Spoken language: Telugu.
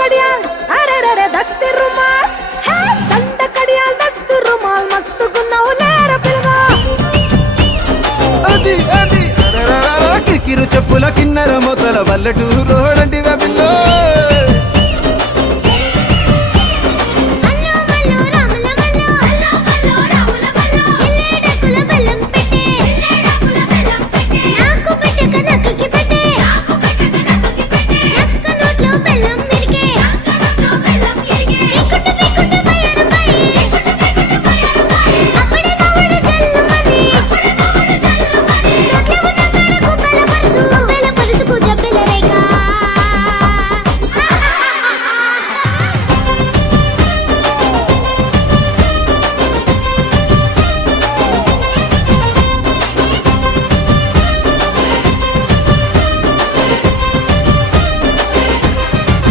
కడియాల్ అరే రే దస్తు రుమాల్ హే దండ కడియాల్ దస్తు రుమాల్ మస్తుగున్నావు లేర పిల్లగా అది అది కిరికిరు చెప్పుల కిన్నెర మొదల వల్లటూరు రోడంటివే పిల్లో